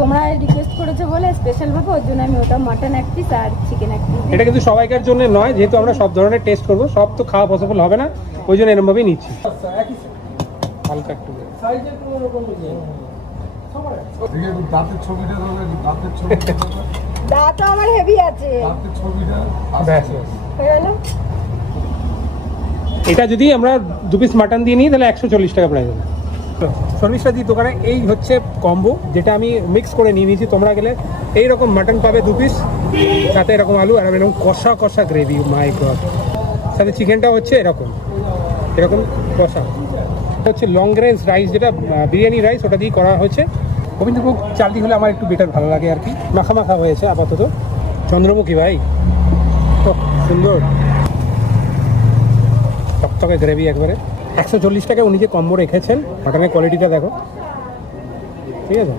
তোমরা রিকোয়েস্ট করেছো বলে স্পেশাল ভাবে ওর জন্য আমি ওটা মাটন এক পিস আর চিকেন এক পিস। এটা কিন্তু সবাইকার জন্য নয়, যেহেতু আমরা সব ধরনের টেস্ট করবো, সব তো খাওয়া পসিবল হবে না, ওই জন্য এরকম ভাবেই নিচ্ছি। হালকা একটু দাঁতের ছবিটা দেবে, দাঁতের ছবিটা দেবে। দাঁত আমার হেভি আছে। দাঁতের ছবিটা ব্যাস। হয়ে গেল। এটা যদি আমরা 2 পিস মাটন দিয়ে নিই তাহলে 140 টাকা প্রাইস হবে। শর্মিষ্ঠা দি দোকানে এই হচ্ছে কম্বো, যেটা আমি মিক্স করে নিয়ে নিয়েছি। তোমরা গেলে এইরকম মাটন পাবে 2 পিস, সাথে এরকম আলু আর এরকম কষা কষা গ্রেভি, মাই গড। সাথে চিকেনটা হচ্ছে এরকম এরকম কষা। হচ্ছে লং রেঞ্জ রাইস, যেটা বিরিয়ানি রাইস, ওটা দিয়ে করা হয়েছে। গোবিন্দভোগ চালটি হলে আমার একটু বেটার ভালো লাগে আর কি। মাখা মাখা হয়েছে আপাতত। চন্দ্রমুখী ভাই, সুন্দর টকটকে গ্রেভি একবারে। 140 টাকায় উনি যে কম্বো রেখেছেন, মাটনের কোয়ালিটিটা দেখো, ঠিক আছে।